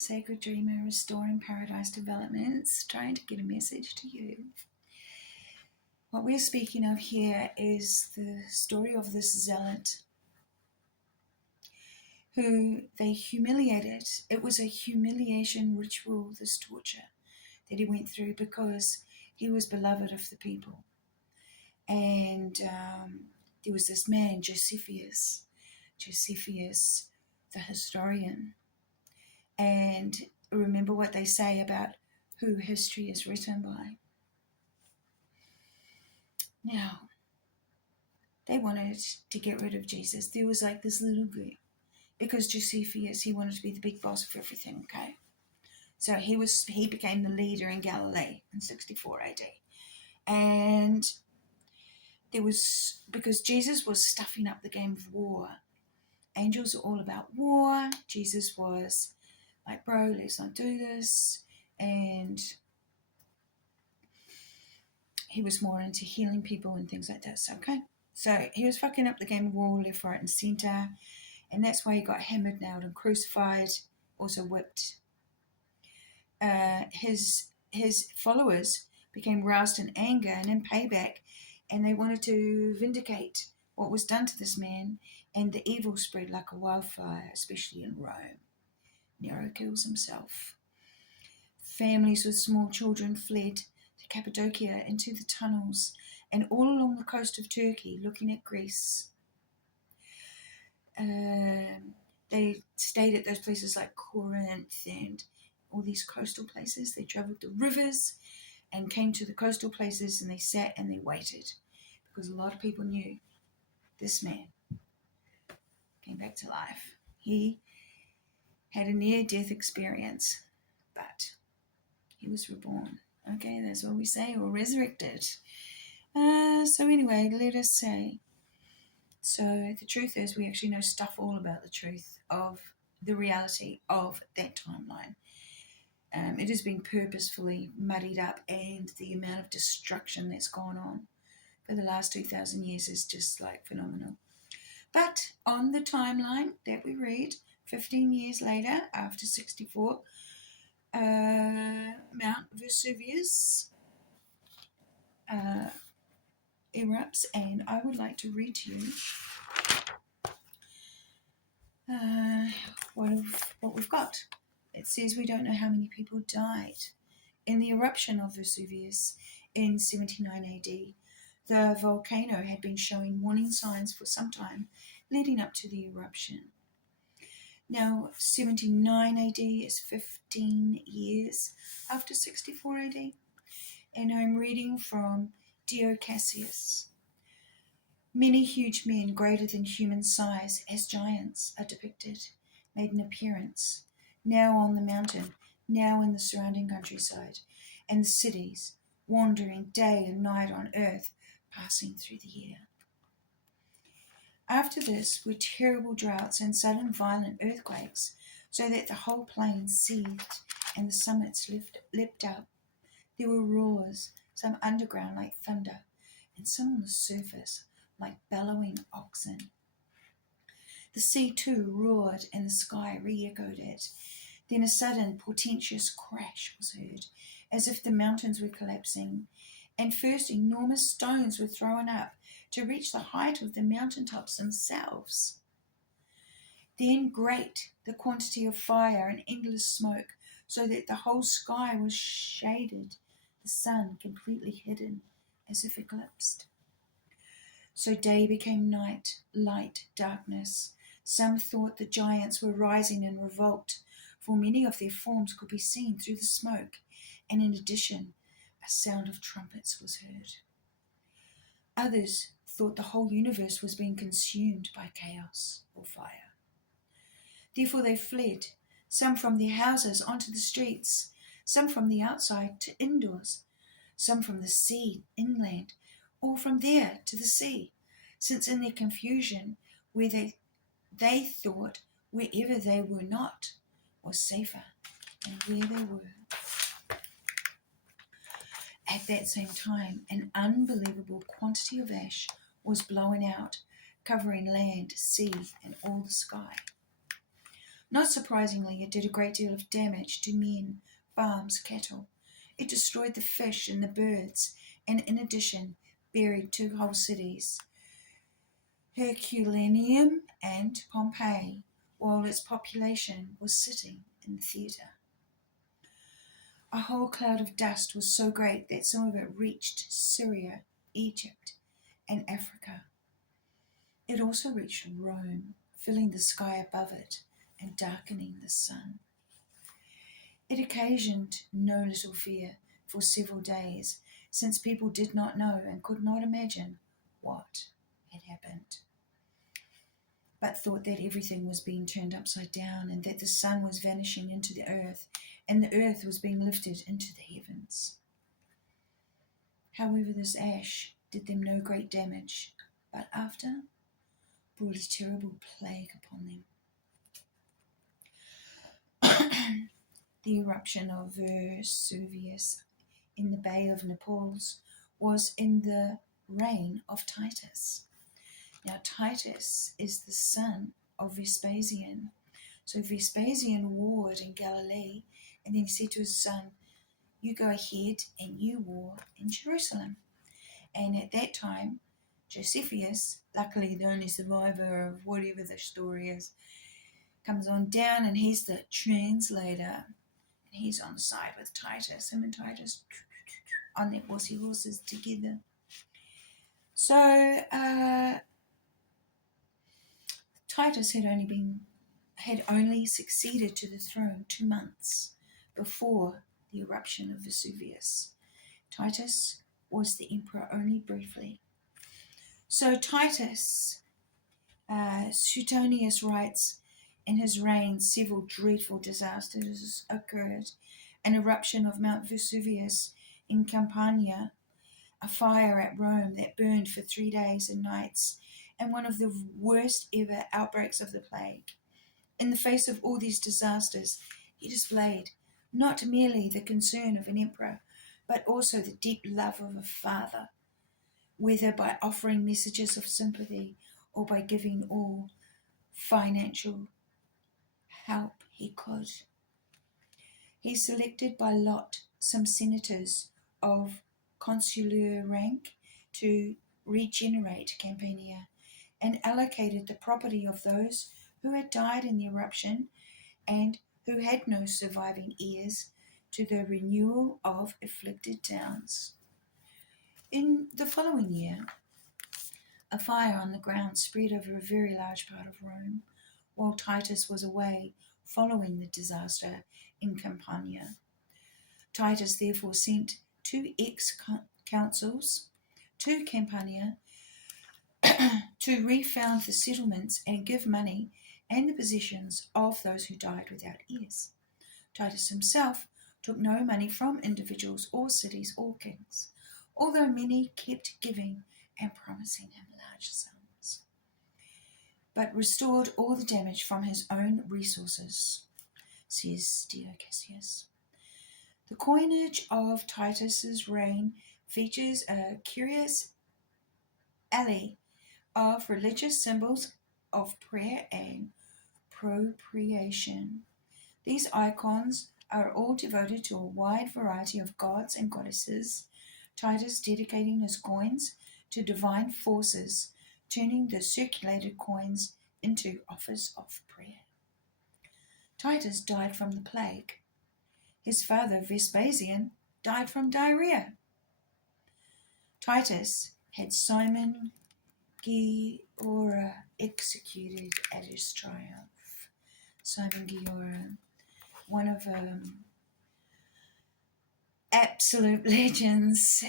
Sacred Dreamer, Restoring Paradise Developments, trying to get a message to you. What we're speaking of here is the story of this zealot who they humiliated. It was a humiliation ritual, this torture that he went through, because he was beloved of the people. And there was this man, Josephus, the historian. And remember what they say about who history is written by. Now, they wanted to get rid of Jesus. There was like this little group, because Josephus, he wanted to be the big boss of everything, okay? So he became the leader in Galilee in 64 AD. And there was, because Jesus was stuffing up the game of war. Angels are all about war. Jesus was like, bro, let's not do this. And he was more into healing people and things like that. So, okay. So he was fucking up the game of war left, right, and center. And that's why he got hammered, nailed, and crucified, also whipped. His followers became roused in anger and in payback, and they wanted to vindicate what was done to this man, and the evil spread like a wildfire, especially in Rome. Nero kills himself. Families with small children fled to Cappadocia into the tunnels and all along the coast of Turkey, looking at Greece. They stayed at those places like Corinth and all these coastal places. They traveled the rivers and came to the coastal places, and they sat and they waited, because a lot of people knew this man came back to life. He had a near-death experience, but he was reborn. Okay, that's what we say, or resurrected. So anyway, let us say, so the truth is, we actually know stuff all about the truth of the reality of that timeline. It has been purposefully muddied up, and the amount of destruction that's gone on for the last 2,000 years is just like phenomenal. But on the timeline that we read, 15 years later, after 64, Mount Vesuvius erupts, and I would like to read to you what we've got. It says we don't know how many people died in the eruption of Vesuvius in 79 AD. The volcano had been showing warning signs for some time leading up to the eruption. Now, 79 AD is 15 years after 64 AD, and I'm reading from Dio Cassius. Many huge men greater than human size, as giants, are depicted, made an appearance, now on the mountain, now in the surrounding countryside, and the cities, wandering day and night on earth, passing through the air. After this were terrible droughts and sudden violent earthquakes, so that the whole plain seethed and the summits leapt up. There were roars, some underground like thunder, and some on the surface like bellowing oxen. The sea too roared, and the sky re-echoed it. Then a sudden, portentous crash was heard, as if the mountains were collapsing, and first enormous stones were thrown up to reach the height of the mountaintops themselves. Then great the quantity of fire and endless smoke, so that the whole sky was shaded, the sun completely hidden, as if eclipsed. So day became night, light, darkness. Some thought the giants were rising in revolt, for many of their forms could be seen through the smoke, and in addition, a sound of trumpets was heard. Others thought the whole universe was being consumed by chaos or fire. Therefore they fled, some from their houses onto the streets, some from the outside to indoors, some from the sea inland, or from there to the sea, since in their confusion, where they thought wherever they were not was safer than where they were. At that same time, an unbelievable quantity of ash was blowing out, covering land, sea, and all the sky. Not surprisingly, it did a great deal of damage to men, farms, cattle. It destroyed the fish and the birds, and in addition, buried two whole cities, Herculaneum and Pompeii, while its population was sitting in the theatre. A whole cloud of dust was so great that some of it reached Syria, Egypt, and Africa. It also reached Rome, filling the sky above it and darkening the sun. It occasioned no little fear for several days, since people did not know and could not imagine what had happened, but thought that everything was being turned upside down and that the sun was vanishing into the earth and the earth was being lifted into the heavens. However, this ash did them no great damage, but after brought a terrible plague upon them. The eruption of Vesuvius in the Bay of Naples was in the reign of Titus. Now, Titus is the son of Vespasian. So Vespasian warred in Galilee, and then he said to his son, "You go ahead and you war in Jerusalem." And at that time, Josephus, luckily the only survivor of whatever the story is, comes on down, and he's the translator. And he's on the side with Titus, him and Titus on their horsey horses together. So Titus had only succeeded to the throne 2 months before the eruption of Vesuvius. Titus was the emperor only briefly. So Titus, Suetonius writes, in his reign several dreadful disasters occurred. An eruption of Mt Vesuvius in Campania, a fire at Rome that burned for 3 days and nights, and one of the worst ever outbreaks of the plague. In the face of all these disasters, he displayed not merely the concern of an emperor, but also the deep love of a father, whether by offering messages of sympathy or by giving all financial help he could. He selected by lot some senators of consular rank to regenerate Campania, and allocated the property of those who had died in the eruption and who had no surviving heirs to the renewal of afflicted towns. In the following year, a fire on the ground spread over a very large part of Rome, while Titus was away following the disaster in Campania. Titus therefore sent 2 ex-consuls to Campania to refound the settlements and give money and the possessions of those who died without heirs. Titus himself took no money from individuals or cities or kings, although many kept giving and promising him large sums, but restored all the damage from his own resources, says Dio Cassius. The coinage of Titus's reign features a curious alley of religious symbols of prayer and propitiation. These icons are all devoted to a wide variety of gods and goddesses, Titus dedicating his coins to divine forces, turning the circulated coins into offers of prayer. Titus died from the plague. His father, Vespasian, died from diarrhea. Titus had Simon Giora executed at his triumph. Simon Giora, one of absolute legends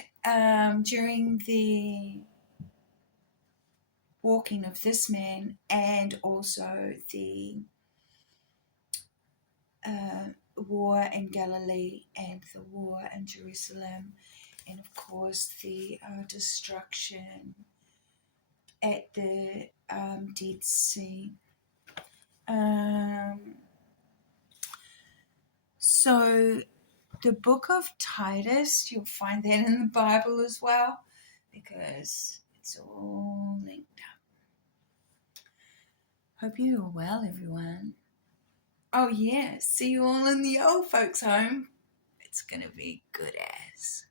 during the walking of this man, and also the war in Galilee and the war in Jerusalem, and of course the destruction at the Dead Sea. So the book of Titus, you'll find that in the Bible as well, because it's all linked up. Hope you are well, everyone. Oh, yeah. See you all in the old folks' home. It's going to be good as.